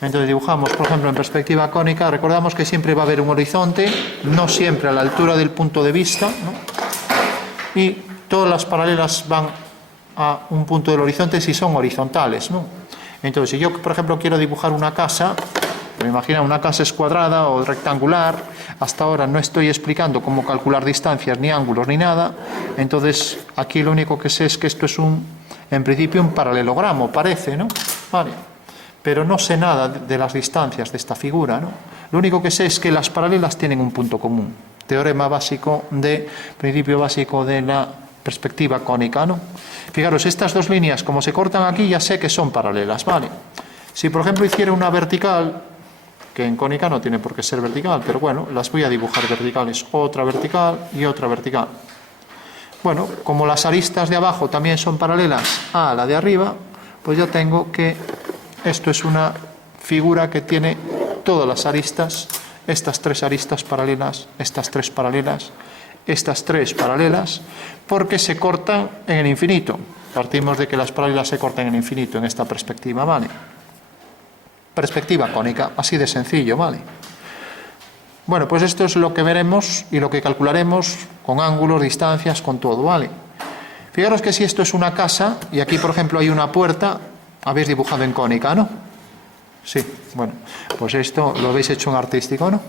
Entonces dibujamos, por ejemplo, en perspectiva cónica, recordamos que siempre va a haber un horizonte, no siempre a la altura del punto de vista, ¿no? Y todas las paralelas van a un punto del horizonte si son horizontales, ¿no? Entonces, si yo, por ejemplo, quiero dibujar una casa, me imagino una casa es cuadrada o rectangular, hasta ahora no estoy explicando cómo calcular distancias, ni ángulos, ni nada, entonces aquí lo único que sé es que esto es en principio un paralelogramo, parece, ¿no? Vale. Pero no sé nada de las distancias de esta figura, ¿no? Lo único que sé es que las paralelas tienen un punto común. Teorema básico principio básico de la perspectiva cónica, ¿no? Fijaros, estas dos líneas, como se cortan aquí, ya sé que son paralelas, ¿vale? Si, por ejemplo, hiciera una vertical, que en cónica no tiene por qué ser vertical, pero bueno, las voy a dibujar verticales, otra vertical y otra vertical. Bueno, como las aristas de abajo también son paralelas a la de arriba, pues ya tengo que esto es una figura que tiene todas las aristas, estas tres aristas paralelas, estas tres paralelas, estas tres paralelas, porque se cortan en el infinito. Partimos de que las paralelas se cortan en el infinito en esta perspectiva, ¿vale? Perspectiva cónica, así de sencillo, ¿vale? Bueno, pues esto es lo que veremos y lo que calcularemos con ángulos, distancias, con todo, ¿vale? Fijaros que si esto es una casa, y aquí, por ejemplo, hay una puerta, habéis dibujado en cónica, ¿no? Sí, bueno, pues esto lo habéis hecho en artístico, ¿no?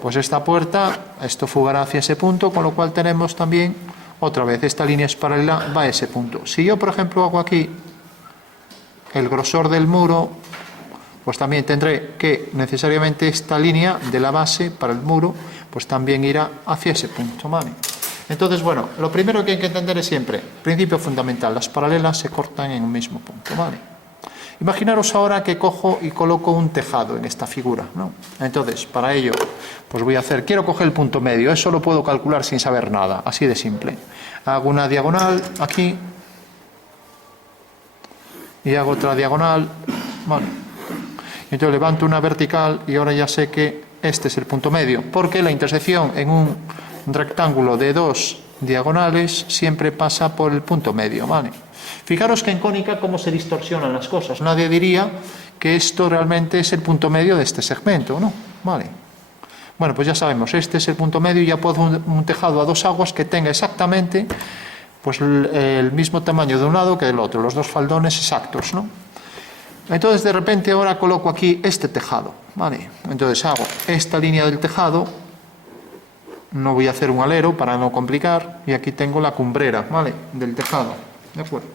Pues esta puerta, esto fugará hacia ese punto, con lo cual tenemos también, otra vez, esta línea es paralela, va a ese punto. Si yo, por ejemplo, hago aquí el grosor del muro, pues también tendré que necesariamente esta línea de la base para el muro, pues también irá hacia ese punto, ¿vale? Entonces, bueno, lo primero que hay que entender es siempre, principio fundamental, las paralelas se cortan en un mismo punto, ¿vale? Imaginaros ahora que cojo y coloco un tejado en esta figura, ¿no? Entonces, para ello, pues voy a hacer, quiero coger el punto medio, eso lo puedo calcular sin saber nada, así de simple. Hago una diagonal aquí, y hago otra diagonal, ¿vale? Entonces levanto una vertical y ahora ya sé que este es el punto medio, porque la intersección en un rectángulo de dos diagonales siempre pasa por el punto medio, ¿vale? Fijaros que en cónica cómo se distorsionan las cosas. Nadie diría que esto realmente es el punto medio de este segmento, ¿no? Vale. Bueno, pues ya sabemos, este es el punto medio y ya puedo un tejado a dos aguas que tenga exactamente pues el mismo tamaño de un lado que del otro, los dos faldones exactos, ¿no? Entonces de repente ahora coloco aquí este tejado, ¿vale? Entonces hago esta línea del tejado, no voy a hacer un alero para no complicar, y aquí tengo la cumbrera, ¿vale? Del tejado, ¿de acuerdo?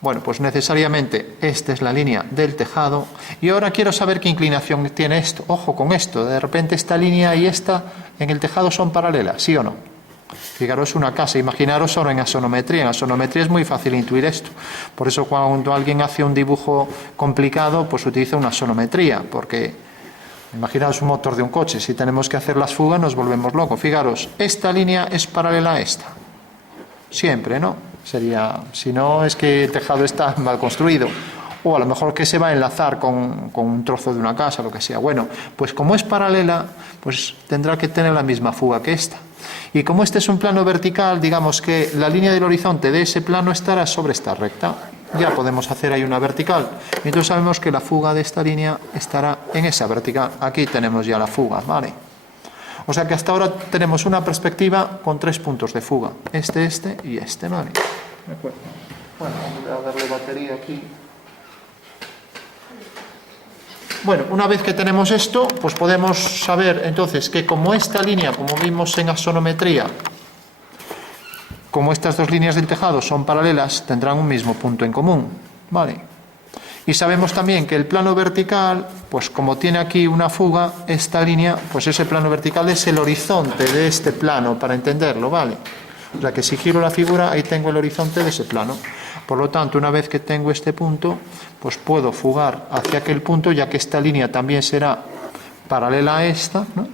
Bueno, pues necesariamente esta es la línea del tejado, y ahora quiero saber qué inclinación tiene esto. Ojo con esto, de repente esta línea y esta en el tejado son paralelas, ¿sí o no? Fijaros una casa, imaginaros ahora en asonometría. En asonometría es muy fácil intuir esto. Por eso cuando alguien hace un dibujo complicado, pues utiliza una asonometría, porque imaginaos un motor de un coche, si tenemos que hacer las fugas nos volvemos locos. Fijaros, esta línea es paralela a esta. Siempre, ¿no? Sería, si no es que el tejado está mal construido. O a lo mejor que se va a enlazar con un trozo de una casa, lo que sea. Bueno, pues como es paralela, pues tendrá que tener la misma fuga que esta. Y como este es un plano vertical, digamos que la línea del horizonte de ese plano estará sobre esta recta. Ya podemos hacer ahí una vertical. Entonces sabemos que la fuga de esta línea estará en esa vertical. Aquí tenemos ya la fuga, ¿vale? O sea que hasta ahora tenemos una perspectiva con tres puntos de fuga. Este y este, ¿vale? De acuerdo. Bueno, voy a darle batería aquí. Bueno, una vez que tenemos esto, pues podemos saber entonces que como esta línea, como vimos en asonometría, como estas dos líneas del tejado son paralelas, tendrán un mismo punto en común, ¿vale? Y sabemos también que el plano vertical, pues como tiene aquí una fuga, esta línea, pues ese plano vertical es el horizonte de este plano, para entenderlo, ¿vale? O sea que si giro la figura, ahí tengo el horizonte de ese plano. Por lo tanto, una vez que tengo este punto, pues puedo fugar hacia aquel punto, ya que esta línea también será paralela a esta, ¿no?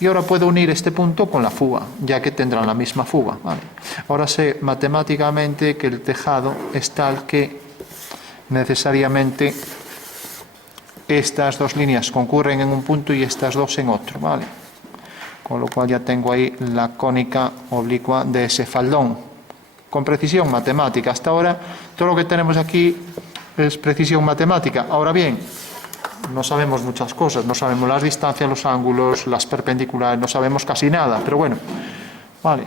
Y ahora puedo unir este punto con la fuga, ya que tendrán la misma fuga, ¿vale? Ahora sé matemáticamente que el tejado es tal que necesariamente estas dos líneas concurren en un punto y estas dos en otro, ¿vale? Con lo cual ya tengo ahí la cónica oblicua de ese faldón. Con precisión matemática. Hasta ahora todo lo que tenemos aquí es precisión matemática. Ahora bien, no sabemos muchas cosas, no sabemos las distancias, los ángulos, las perpendiculares, no sabemos casi nada, pero bueno, vale.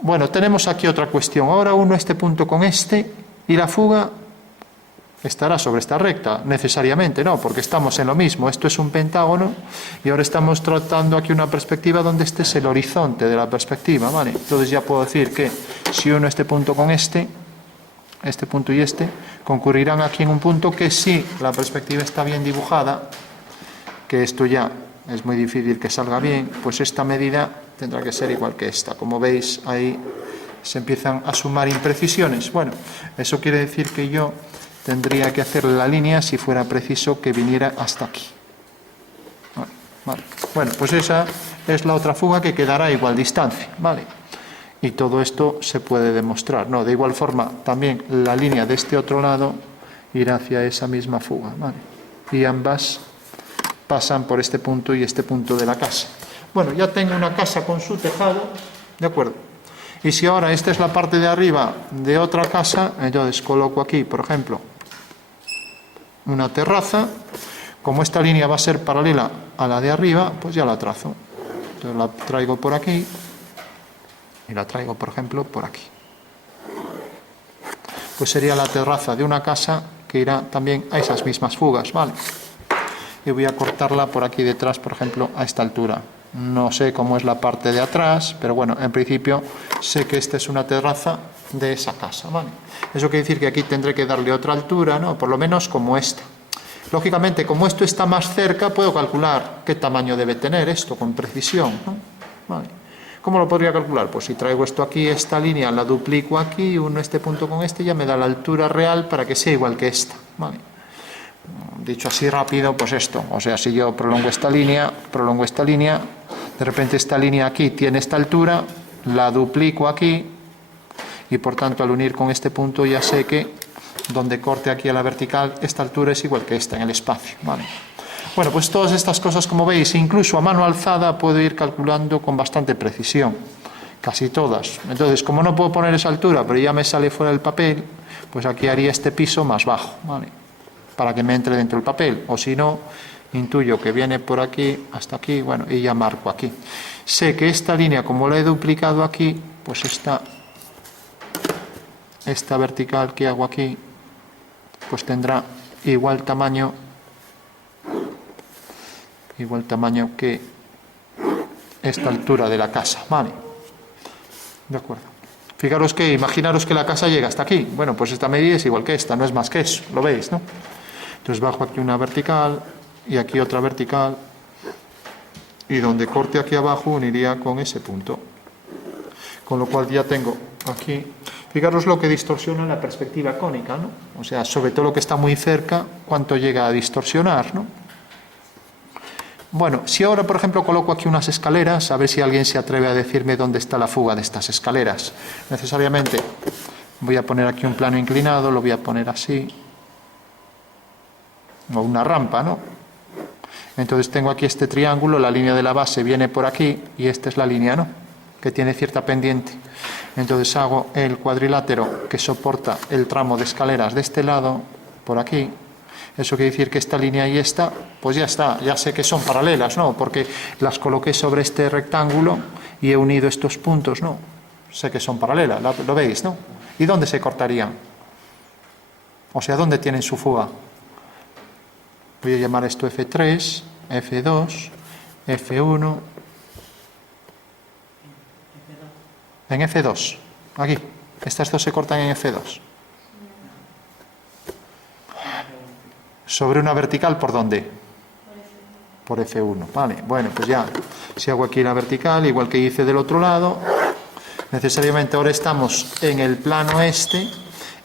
Bueno, tenemos aquí otra cuestión. Ahora uno este punto con este y la fuga estará sobre esta recta, necesariamente, no, porque estamos en lo mismo. Esto es un pentágono y ahora estamos tratando aquí una perspectiva donde este es el horizonte de la perspectiva, ¿vale? Entonces ya puedo decir que si uno este punto con este punto y este, concurrirán aquí en un punto que si la perspectiva está bien dibujada, que esto ya es muy difícil que salga bien, pues esta medida tendrá que ser igual que esta. Como veis, ahí se empiezan a sumar imprecisiones. Bueno, eso quiere decir que yo tendría que hacer la línea, si fuera preciso, que viniera hasta aquí. Vale. Bueno, pues esa es la otra fuga que quedará a igual distancia, ¿vale? Y todo esto se puede demostrar, ¿no? De igual forma, también la línea de este otro lado irá hacia esa misma fuga, ¿vale? Y ambas pasan por este punto y este punto de la casa. Bueno, ya tengo una casa con su tejado, ¿de acuerdo? Y si ahora esta es la parte de arriba de otra casa, entonces coloco aquí, por ejemplo, una terraza. Como esta línea va a ser paralela a la de arriba, pues ya la trazo. Entonces la traigo por aquí y la traigo, por ejemplo, por aquí. Pues sería la terraza de una casa que irá también a esas mismas fugas, ¿vale? Y voy a cortarla por aquí detrás, por ejemplo, a esta altura. No sé cómo es la parte de atrás, pero bueno, en principio sé que esta es una terraza de esa casa, ¿vale? Eso quiere decir que aquí tendré que darle otra altura, ¿no? Por lo menos como esta. Lógicamente, como esto está más cerca, puedo calcular qué tamaño debe tener esto con precisión, ¿no? Vale. ¿Cómo lo podría calcular? Pues si traigo esto aquí, esta línea la duplico aquí, uno este punto con este, ya me da la altura real para que sea igual que esta, ¿vale? Dicho así rápido, pues esto, o sea, si yo prolongo esta línea, de repente esta línea aquí tiene esta altura, la duplico aquí y por tanto al unir con este punto ya sé que donde corte aquí a la vertical, esta altura es igual que esta en el espacio, ¿vale? Bueno, pues todas estas cosas, como veis, incluso a mano alzada puedo ir calculando con bastante precisión, casi todas. Entonces, como no puedo poner esa altura, pero ya me sale fuera del papel, pues aquí haría este piso más bajo, ¿vale? Para que me entre dentro del papel, o si no, intuyo que viene por aquí hasta aquí, bueno, y ya marco aquí. Sé que esta línea, como la he duplicado aquí, pues esta vertical que hago aquí, pues tendrá igual tamaño que esta altura de la casa, ¿vale? De acuerdo. Fijaros que, imaginaros que la casa llega hasta aquí. Bueno, pues esta medida es igual que esta, no es más que eso, lo veis, ¿no? Entonces bajo aquí una vertical y aquí otra vertical y donde corte aquí abajo uniría con ese punto. Con lo cual ya tengo aquí, fijaros lo que distorsiona la perspectiva cónica, ¿no? O sea, sobre todo lo que está muy cerca, cuánto llega a distorsionar, ¿no? Bueno, si ahora, por ejemplo, coloco aquí unas escaleras, a ver si alguien se atreve a decirme dónde está la fuga de estas escaleras. Necesariamente voy a poner aquí un plano inclinado, lo voy a poner así, o una rampa, ¿no? Entonces tengo aquí este triángulo, la línea de la base viene por aquí y esta es la línea, ¿no?, que tiene cierta pendiente. Entonces hago el cuadrilátero que soporta el tramo de escaleras de este lado, por aquí. Eso quiere decir que esta línea y esta, pues ya está, ya sé que son paralelas, ¿no?, porque las coloqué sobre este rectángulo y he unido estos puntos, ¿no? Sé que son paralelas, ¿lo veis, no? ¿Y dónde se cortarían? O sea, ¿dónde tienen su fuga? Voy a llamar esto F3, F2, F1. En F2, aquí. Estas dos se cortan en F2. Sobre una vertical, ¿por dónde? Por F1, vale. Bueno, pues ya, si hago aquí la vertical, igual que hice del otro lado, necesariamente ahora estamos en el plano este.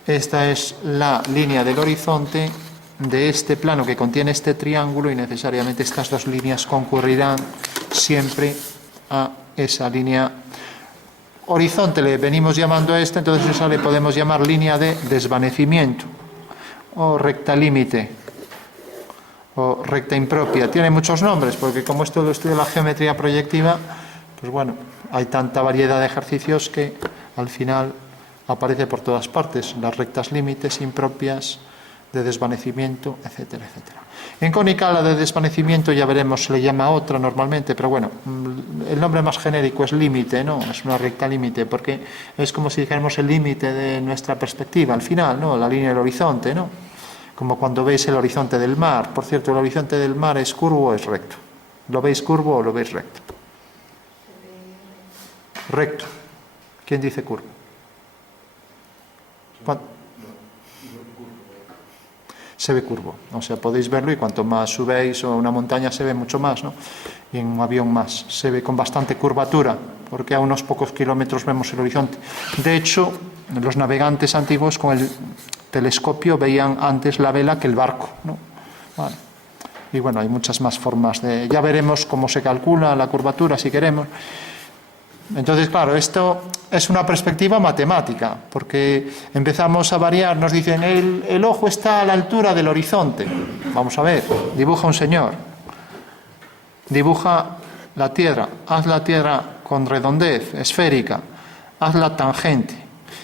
Esta es la línea del horizonte de este plano que contiene este triángulo y necesariamente estas dos líneas concurrirán siempre a esa línea horizonte. Le venimos llamando a esta, entonces esa le podemos llamar línea de desvanecimiento o recta límite o recta impropia. Tiene muchos nombres porque como esto lo estudia la geometría proyectiva, pues bueno, hay tanta variedad de ejercicios que al final aparece por todas partes, las rectas límites, impropias, de desvanecimiento, etcétera, etcétera. En cónica la de desvanecimiento ya veremos, se le llama otra normalmente, pero bueno, el nombre más genérico es límite, ¿no? Es una recta límite, porque es como si dijéramos el límite de nuestra perspectiva al final, ¿no? La línea del horizonte, ¿no? Como cuando veis el horizonte del mar. Por cierto, ¿el horizonte del mar es curvo o es recto? ¿Lo veis curvo o lo veis recto? Recto. ¿Quién dice curvo? Se ve curvo, o sea, podéis verlo y cuanto más subéis o una montaña se ve mucho más, ¿no? Y en un avión más, se ve con bastante curvatura, porque a unos pocos kilómetros vemos el horizonte. De hecho, los navegantes antiguos con el telescopio veían antes la vela que el barco, ¿no? Vale. Y bueno, hay muchas más formas de... Ya veremos cómo se calcula la curvatura, si queremos. Entonces, claro, esto es una perspectiva matemática, porque empezamos a variar, nos dicen, el ojo está a la altura del horizonte. Vamos a ver, dibuja un señor, dibuja la Tierra, haz la Tierra con redondez, esférica, haz la tangente,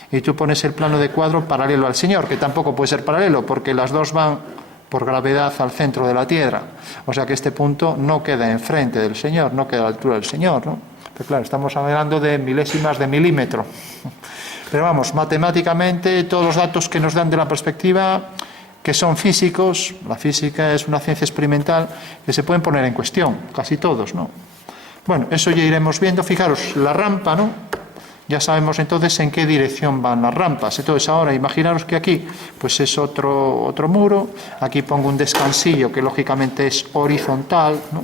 y tú pones el plano de cuadro paralelo al señor, que tampoco puede ser paralelo, porque las dos van por gravedad al centro de la Tierra. O sea que este punto no queda enfrente del señor, no queda a la altura del señor, ¿no? Pero claro, estamos hablando de milésimas de milímetro. Pero vamos, matemáticamente todos los datos que nos dan de la perspectiva, que son físicos, la física es una ciencia experimental, que se pueden poner en cuestión, casi todos, ¿no? Bueno, eso ya iremos viendo. Fijaros, la rampa, ¿no? Ya sabemos entonces en qué dirección van las rampas. Entonces ahora imaginaros que aquí pues es otro muro, aquí pongo un descansillo que lógicamente es horizontal, ¿no?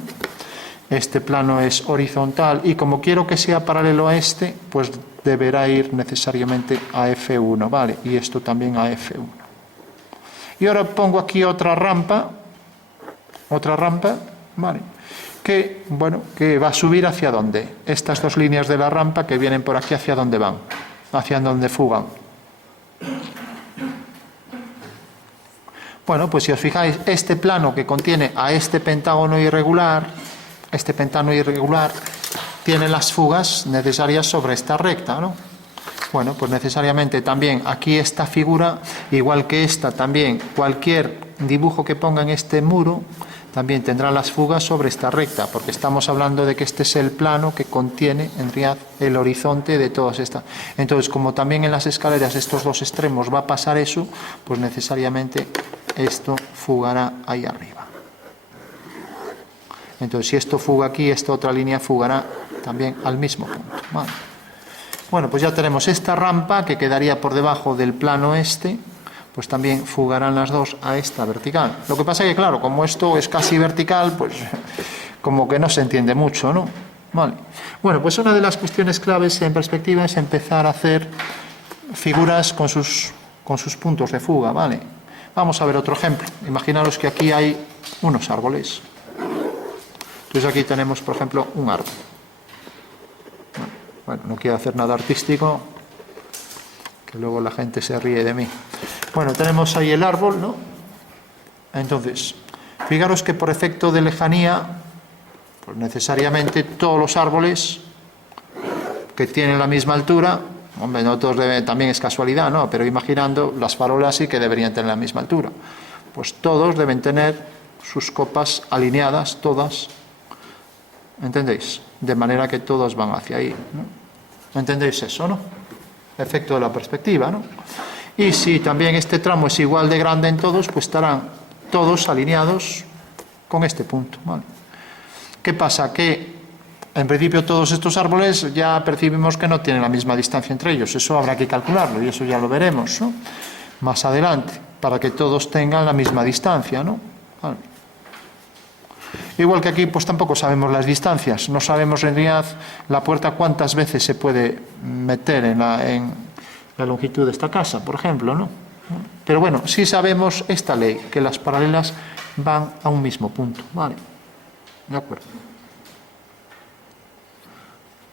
Este plano es horizontal y como quiero que sea paralelo a este, pues deberá ir necesariamente a F1, ¿vale? Y esto también a F1. Y ahora pongo aquí otra rampa, ¿vale? Que, bueno, que va a subir hacia dónde. Estas dos líneas de la rampa que vienen por aquí, ¿hacia dónde van? Hacia dónde fugan. Bueno, pues si os fijáis, este plano que contiene a este pentágono irregular, tiene las fugas necesarias sobre esta recta, ¿no? Bueno, pues necesariamente también aquí esta figura, igual que esta también, cualquier dibujo que ponga en este muro, también tendrá las fugas sobre esta recta, porque estamos hablando de que este es el plano que contiene, en realidad, el horizonte de todas estas. Entonces, como también en las escaleras estos dos extremos va a pasar eso, pues necesariamente esto fugará ahí arriba. Entonces, si esto fuga aquí, esta otra línea fugará también al mismo punto. Vale. Bueno, pues ya tenemos esta rampa que quedaría por debajo del plano este, pues también fugarán las dos a esta vertical. Lo que pasa es que, claro, como esto es casi vertical, pues como que no se entiende mucho, ¿no? Vale. Bueno, pues una de las cuestiones claves en perspectiva es empezar a hacer figuras con sus puntos de fuga, ¿vale? Vamos a ver otro ejemplo. Imaginaros que aquí hay unos árboles. Entonces aquí tenemos, por ejemplo, un árbol. Bueno, no quiero hacer nada artístico, que luego la gente se ríe de mí. Bueno, tenemos ahí el árbol, ¿no? Entonces, fijaros que por efecto de lejanía, pues necesariamente todos los árboles que tienen la misma altura, hombre, no todos deben, también es casualidad, ¿no? Pero imaginando, las farolas sí que deberían tener la misma altura. Pues todos deben tener sus copas alineadas, todas, ¿entendéis? De manera que todos van hacia ahí, ¿no? ¿Entendéis eso, no? Efecto de la perspectiva, ¿no? Y si también este tramo es igual de grande en todos, pues estarán todos alineados con este punto, ¿vale? ¿Qué pasa? Que en principio todos estos árboles ya percibimos que no tienen la misma distancia entre ellos. Eso habrá que calcularlo y eso ya lo veremos, ¿no? Más adelante, para que todos tengan la misma distancia, ¿no? Vale. Igual que aquí, pues tampoco sabemos las distancias. No sabemos en realidad la puerta cuántas veces se puede meter en la longitud de esta casa, por ejemplo, ¿no? Pero bueno, sí sabemos esta ley, que las paralelas van a un mismo punto, ¿vale? De acuerdo.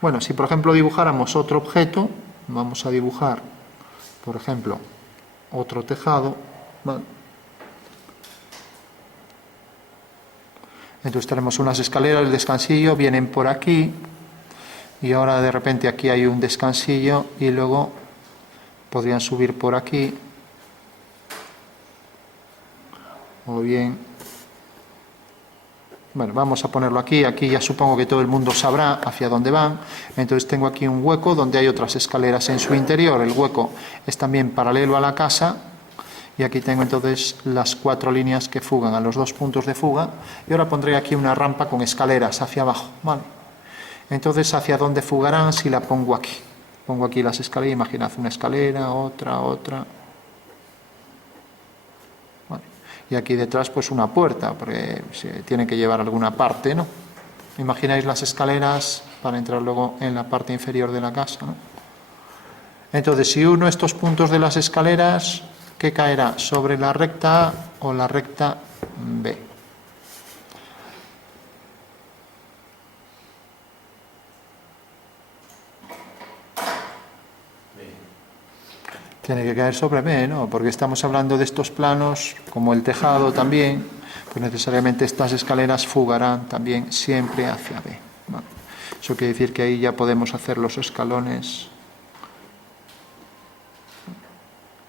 Bueno, si por ejemplo dibujáramos otro objeto, vamos a dibujar, por ejemplo, otro tejado, ¿vale? Entonces tenemos unas escaleras, el descansillo, vienen por aquí, y ahora de repente aquí hay un descansillo, y luego podrían subir por aquí, o bien, bueno, vamos a ponerlo aquí. Aquí ya supongo que todo el mundo sabrá hacia dónde van. Entonces tengo aquí un hueco donde hay otras escaleras en su interior. El hueco es también paralelo a la casa. Y aquí tengo entonces las 4 líneas que fugan a los 2 puntos de fuga. Y ahora pondré aquí una rampa con escaleras hacia abajo, ¿vale? Entonces, ¿hacia dónde fugarán si la pongo aquí? Pongo aquí las escaleras, imaginad una escalera, otra. Vale. Y aquí detrás pues una puerta, porque se tiene que llevar alguna parte, ¿no? Imagináis las escaleras para entrar luego en la parte inferior de la casa, ¿no? Entonces, si uno estos puntos de las escaleras, ¿qué caerá? ¿Sobre la recta A o la recta B? Tiene que caer sobre B, ¿no? Porque estamos hablando de estos planos, como el tejado también, pues necesariamente estas escaleras fugarán también siempre hacia B. Vale. Eso quiere decir que ahí ya podemos hacer los escalones.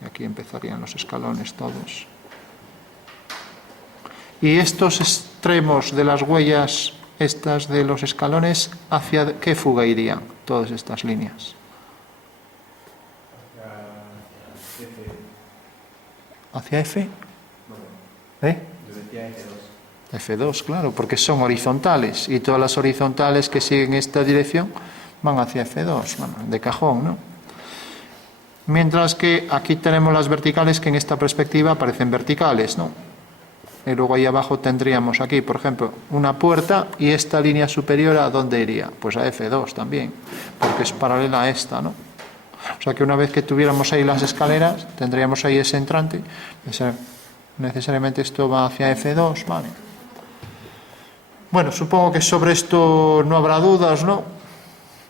Y aquí empezarían los escalones todos. Y estos extremos de las huellas, estas de los escalones, ¿hacia qué fuga irían todas estas líneas? ¿Hacia F? ¿Eh? F2, claro, porque son horizontales y todas las horizontales que siguen esta dirección van hacia F2, bueno, de cajón, ¿no? Mientras que aquí tenemos las verticales que en esta perspectiva parecen verticales, ¿no? Y luego ahí abajo tendríamos aquí, por ejemplo, una puerta y esta línea superior, ¿a dónde iría? Pues a F2 también, porque es paralela a esta, ¿no? O sea que una vez que tuviéramos ahí las escaleras, tendríamos ahí ese entrante. Necesariamente esto va hacia F2, ¿vale? Bueno, supongo que sobre esto no habrá dudas, ¿no?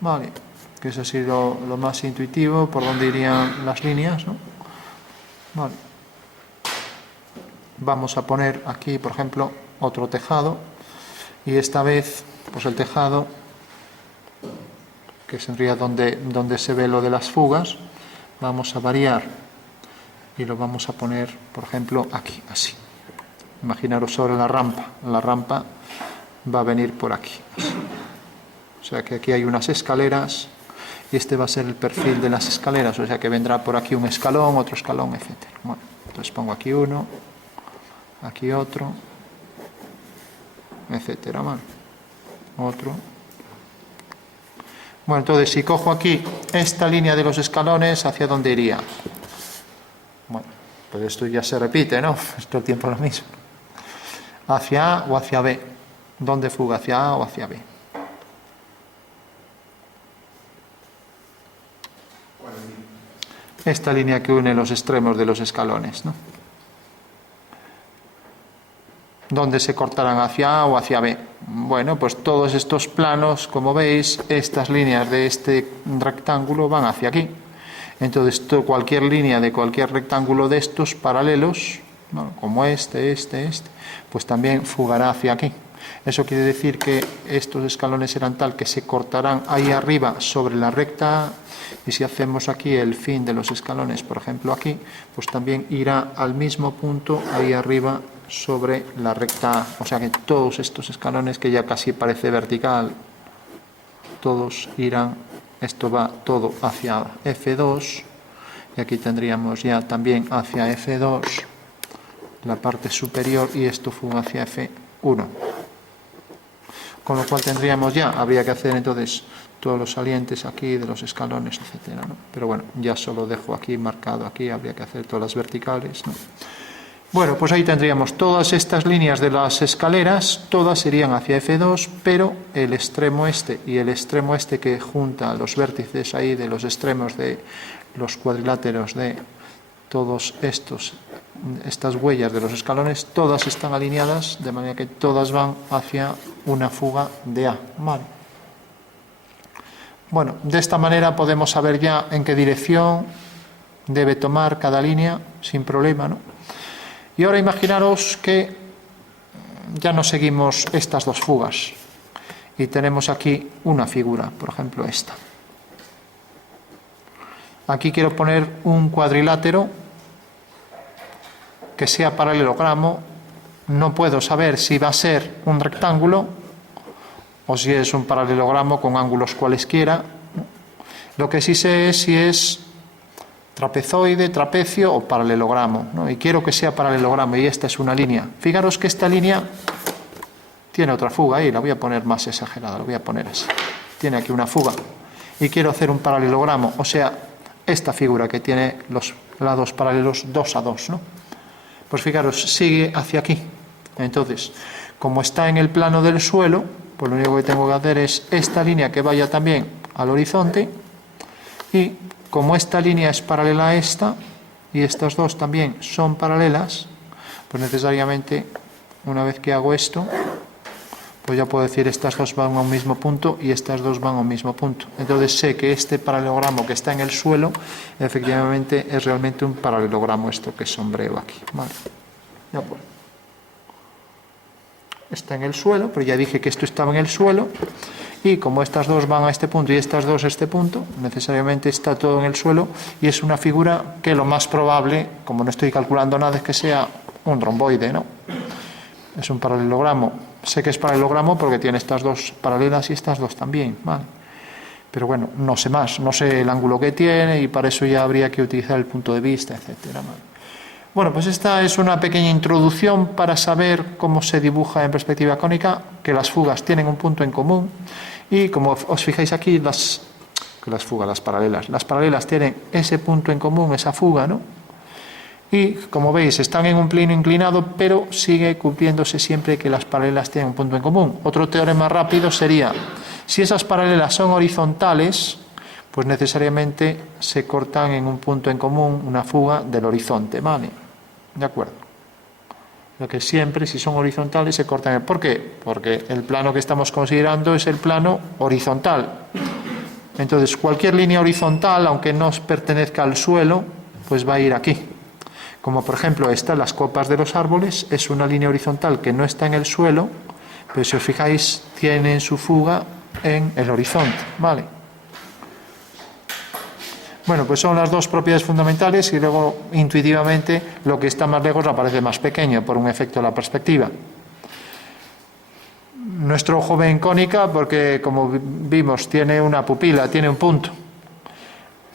Vale, que es así lo más intuitivo, por dónde irían las líneas, ¿no? Vale. Vamos a poner aquí, por ejemplo, otro tejado. Y esta vez, pues el tejado, que sería donde se ve lo de las fugas, vamos a variar y lo vamos a poner, por ejemplo, aquí, así. Imaginaros sobre la rampa va a venir por aquí. O sea que aquí hay unas escaleras y este va a ser el perfil de las escaleras, o sea que vendrá por aquí un escalón, otro escalón, etc. Bueno, entonces pongo aquí uno, aquí otro, etcétera, ¿vale? Otro. Bueno, entonces si cojo aquí esta línea de los escalones, ¿hacia dónde iría? Bueno, pues esto ya se repite, ¿no? Es todo el tiempo lo mismo. ¿Hacia A o hacia B? ¿Dónde fuga? ¿Hacia A o hacia B? Esta línea que une los extremos de los escalones, ¿no? ¿Dónde se cortarán? ¿Hacia A o hacia B? Bueno, pues todos estos planos, como veis, estas líneas de este rectángulo van hacia aquí. Entonces, cualquier línea de cualquier rectángulo de estos paralelos, ¿no? Como este, pues también fugará hacia aquí. Eso quiere decir que estos escalones serán tal que se cortarán ahí arriba sobre la recta A, y si hacemos aquí el fin de los escalones, por ejemplo aquí, pues también irá al mismo punto ahí arriba sobre la recta A. O sea que todos estos escalones, que ya casi parece vertical, todos irán, esto va todo hacia F2, y aquí tendríamos ya también hacia F2 la parte superior, y esto fuga hacia F1. Con lo cual tendríamos ya, habría que hacer entonces todos los salientes aquí de los escalones, etcétera, ¿no? Pero bueno, ya solo dejo aquí marcado, aquí habría que hacer todas las verticales, ¿no? Bueno, pues ahí tendríamos todas estas líneas de las escaleras, todas irían hacia F2, pero el extremo este y el extremo este que junta los vértices ahí de los extremos de los cuadriláteros de todos estas huellas de los escalones, todas están alineadas, de manera que todas van hacia una fuga de A. Vale. Bueno, de esta manera podemos saber ya en qué dirección debe tomar cada línea sin problema, ¿no? Y ahora imaginaros que ya no seguimos estas dos fugas y tenemos aquí una figura, por ejemplo esta. Aquí quiero poner un cuadrilátero que sea paralelogramo no puedo saber si va a ser un rectángulo o si es un paralelogramo con ángulos cualesquiera. Lo que sí sé es si es trapezoide, trapecio o paralelogramo, ¿no? Y quiero que sea paralelogramo, y esta es una línea. Fijaros que esta línea tiene otra fuga ahí, la voy a poner más exagerada, la voy a poner así. Tiene aquí una fuga. Y quiero hacer un paralelogramo, o sea, esta figura que tiene los lados paralelos 2 a 2, ¿no? Pues fijaros, sigue hacia aquí. Entonces, como está en el plano del suelo, pues lo único que tengo que hacer es esta línea que vaya también al horizonte, y como esta línea es paralela a esta, y estas dos también son paralelas, pues necesariamente, una vez que hago esto, pues ya puedo decir estas dos van a un mismo punto y estas dos van a un mismo punto. Entonces sé que este paralelogramo que está en el suelo, efectivamente es realmente un paralelogramo, esto que sombreo aquí. Vale. Ya pues. Está en el suelo, pero ya dije que esto estaba en el suelo, y como estas dos van a este punto y estas dos a este punto, necesariamente está todo en el suelo, y es una figura que lo más probable, como no estoy calculando nada, es que sea un romboide, ¿no? Es un paralelogramo. Sé que es paralelogramo porque tiene estas dos paralelas y estas dos también, ¿vale? Pero bueno, no sé más, no sé el ángulo que tiene, y para eso ya habría que utilizar el punto de vista, etcétera, ¿vale? Bueno, pues esta es una pequeña introducción para saber cómo se dibuja en perspectiva cónica, que las fugas tienen un punto en común, y como os fijáis aquí, las paralelas tienen ese punto en común, esa fuga, ¿no? Y como veis, están en un plano inclinado, pero sigue cumpliéndose siempre que las paralelas tienen un punto en común. Otro teorema rápido sería, si esas paralelas son horizontales, pues necesariamente se cortan en un punto en común, una fuga del horizonte, ¿vale? ¿De acuerdo? Lo que siempre, si son horizontales, se cortan. ¿Por qué? Porque el plano que estamos considerando es el plano horizontal. Entonces, cualquier línea horizontal, aunque no pertenezca al suelo, pues va a ir aquí. Como por ejemplo esta, las copas de los árboles, es una línea horizontal que no está en el suelo, pero si os fijáis, tienen su fuga en el horizonte, ¿vale? Bueno, pues son las dos propiedades fundamentales, y luego intuitivamente lo que está más lejos aparece más pequeño por un efecto de la perspectiva. Nuestro ojo ve en cónica porque, como vimos, tiene una pupila, tiene un punto.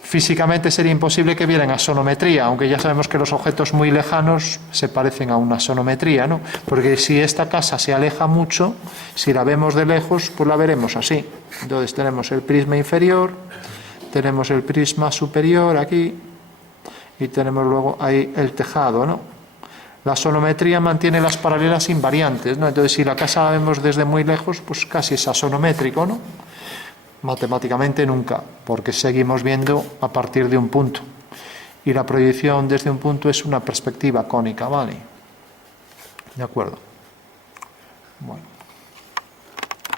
Físicamente sería imposible que vieran asonometría, aunque ya sabemos que los objetos muy lejanos se parecen a una asonometría, ¿no? Porque si esta casa se aleja mucho, si la vemos de lejos, pues la veremos así. Entonces tenemos el prisma inferior, tenemos el prisma superior aquí, y tenemos luego ahí el tejado, ¿no? La asonometría mantiene las paralelas invariantes, ¿no? Entonces si la casa la vemos desde muy lejos, pues casi es asonométrico, ¿no? Matemáticamente nunca, porque seguimos viendo a partir de un punto, y la proyección desde un punto es una perspectiva cónica, ¿vale? De acuerdo. Bueno.